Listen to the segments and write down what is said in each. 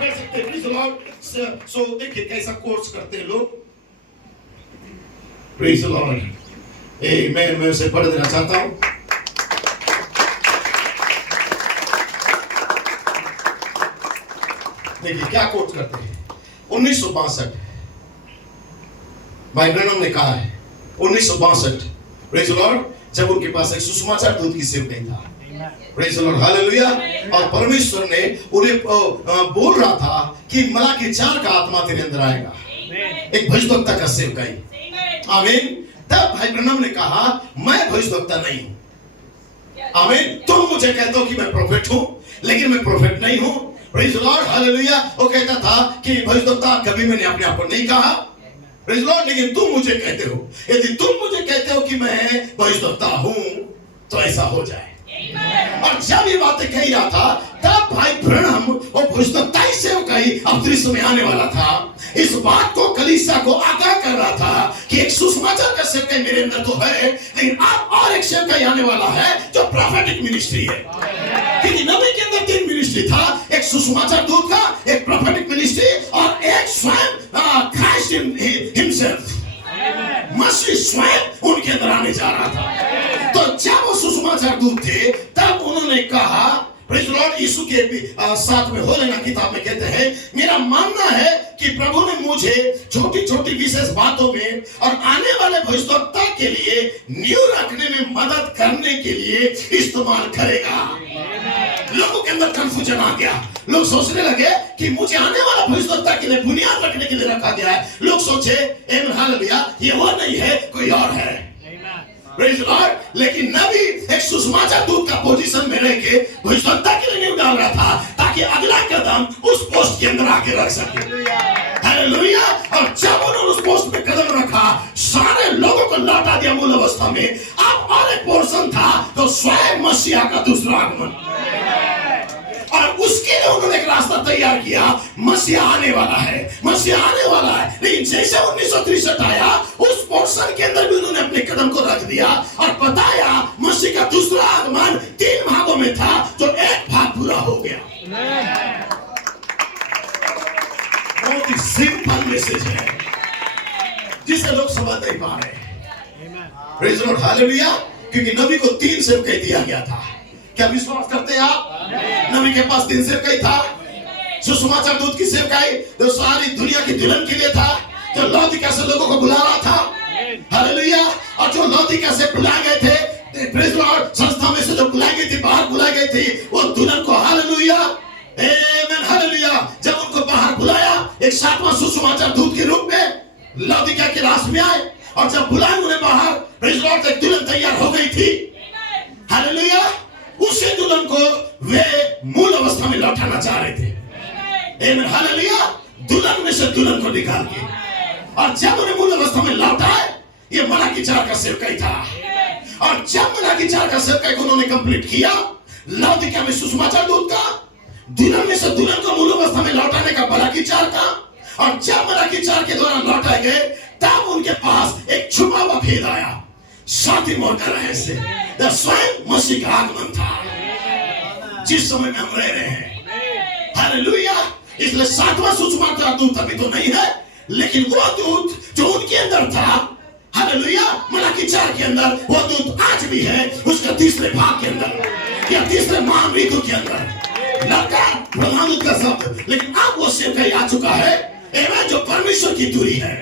बैठ सकते हैं, प्लीज लॉर्ड। सो देखिए कैसा कोर्स करते हैं लोग। Praise Lord. मैं उसे पढ़ देना चाहता हूं। देखिए क्या कोट करते हैं। 1962 भाई ब्रैनम ने कहा है 1962, प्रेज लॉर्ड, जब उनके पास एक सुसमाचार दूत की सेवकाई था। Praise Lord, hallelujah. और परमेश्वर ने उन्हें बोल रहा था कि मलाकी 4 का आत्मा तेरे अंदर आएगा, एक भविष्यवक्ता का सेवकाई। आमीन। तब भाई ब्रैनम ने कहा मैं भविष्यवक्ता नहीं हूं। आमीन। तुम मुझे कहते हो कि मैं प्रोफेट हूं, लेकिन मैं प्रोफेट नहीं हूं। Praise Lord, hallelujah. वो कहता था कि भविष्यवक्ता कभी मैंने अपने आप को नहीं कहा, प्रेज लॉर्ड, लेकिन तुम मुझे कहते हो, यदि तुम मुझे कहते हो कि मैं भविष्यवक्ता हूं तो ऐसा हो जाए। और जब ये बातें कह रहा था तब भाई ब्रैनम और भविष्यवक्ता सेवकाई अब दृश्य में आने वाला था। इस बात को कलीसिया को आगाह कर रहा था कि एक सुसमाचार का सेवकाई मेरे अंदर तो है, लेकिन अब और एक सेवकाई आने वाला है जो प्रोफेटिक मिनिस्ट्री है। क्योंकि नबी के अंदर 3 मिनिस्ट्री था, एक सुसमाचार दूत का, एक प्रोफेटिक मिनिस्ट्री और एक स्वयं क्राइस्ट हिमसेल्फ, मसीह स्वयं उनके अंदर आने जा रहा था। तो जब वो सुसमाचार दूत थे तब उन्होंने कहा, प्रेज लॉर्ड, यीशु के साथ में हो लेना किताब में कहते हैं, मेरा मानना है कि प्रभु ने मुझे छोटी छोटी विशेष बातों में और आने वाले भविष्यवक्ता के लिए न्यू रखने में मदद करने के लिए इस्तेमाल करेगा। लोगों के अंदर कंफ्यूजन आ गया। लोग सोचने लगे कि मुझे आने वाला भविष्यवक्ता के लिए बुनियाद रखने के लिए रखा गया है। लोग सोचे आमीन, हालेलुया, ये वो नहीं है, कोई और है। Praise Lord. लेकिन नबी एक सुसमाचार दूत का पोजीशन में रह के भविष्यवक्ता के लिए नींव डाल रहा था ताकि अगला कदम उस पोस्ट के अंदर आके रख सके। हालेलुया। और जब उन्होंने उस पोस्ट पे कदम रखा, सारे लोगों को लौटा दिया मूल अवस्था में। अब और एक पोर्शन था तो स्वयं मसीहा का दूसरा आगमन, और उसके लिए उन्होंने एक रास्ता तैयार किया। मसीहा आने वाला है, मसीहा आने वाला है। लेकिन जैसे 1963 आया, उस पोर्शन के अंदर भी उन्होंने अपने कदम को रख दिया और बताया मसीह का दूसरा आगमन 3 भागों में था, जो एक भाग पूरा हो गया। बहुत ही सिंपल मैसेज है जिसे लोग समझ नहीं पा रहे। Praise Lord, hallelujah. क्योंकि नबी को 3 सेवकाई दिया गया था। क्या विश्वास करते हैं आप? नबी के पास 3 सेवकाई था। सुसमाचार दूत की सेवकाई जो सारी दुनिया की दुल्हन के लिए था, जो लौदीकिया से लोगों को बुला रहा था। हालेलुया। और जो लौदीकिया से बुलाए गए थे, प्रेज लॉर्ड, संस्था में से जो बुलाई गई थी, बाहर बुलाई गई थी, वो दुल्हन को, हालेलुया, आमीन, हालेलुया, जब उनको बाहर बुलाया एक 7वां सुसमाचार दूत के रूप में लौदीकिया के रास में आए, और जब बुलाए उन्हें बाहर, प्रेज लॉर्ड, एक दुल्हन तैयार हो गई थी। हालेलुया। उसी दुल्हन को वे मूल अवस्था में लौटाना चाह रहे थे। आमीन, हालेलुया। दुल्हन में से दुल्हन को निकाल के, और जब उन्हें मूल अवस्था में लौटाए, ये मलाकी 4 का सेवकाई था। और जब मलाकी 4 का सेवकाई को उन्होंने कंप्लीट किया, लौदीकिया में सुसमाचार दूत का, दुल्हन में से दुल्हन को मूल अवस्था में लौटाने का मलाकी 4 का, और जब मलाकी 4 के दौरान लौटाए गए, तब उनके पास एक छुपा हुआ भेद आया। 7वीं मोहर का रहस्य स्वयं मसीह का आगमन था, जिस समय में हम रह रहे हैं। हालेलुया। इसलिए 7वां सुसमाचार दूत अभी तो नहीं है, लेकिन वो दूत जो उनके अंदर था, हालेलुया, मलाकी 4 के अंदर, वो दूत आज भी है उसका 3रे भाग के अंदर या 3रे महान ऋतु के अंदर। लड़का प्रधान दूत का शब्द, लेकिन अब वो सेवकाई आ चुका है, एवं जो परमेश्वर की दूरी है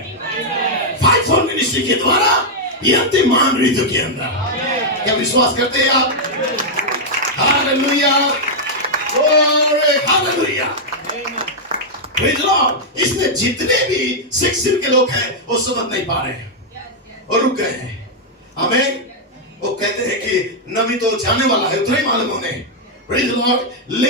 5-4 मिनिस्ट्री के द्वारा ये अंतिम महान ऋतु के अंदर। क्या विश्वास करते हैं आप? Hallelujah, hallelujah, praise Lord. इसमें जितने भी सिख के लोग हैं वो समझ नहीं पा रहे हैं और रुक गए हैं। आमीन। वो कहते हैं कि नबी तो जाने वाला है, उतना ही मालूम उन्हें। Praise Lord.